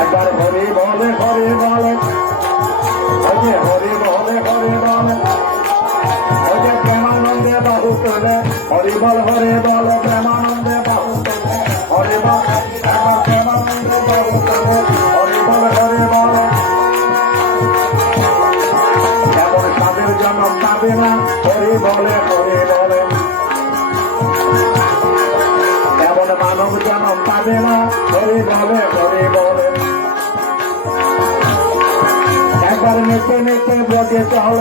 একবার হরি বলে হরি বলে হরি বলে হরি বলে প্রেমানন্দে বাহু তোলে হরি বল প্রেমানন্দে বাহু তোলে হরি বল প্রেমানন্দে বাহু তোলে হরি বল এমন তাদের জন্ম পাবে না হরি বলে এমন মানব জন্ম পাবে না হরি বলে একবার নেচে নেচে বগে চল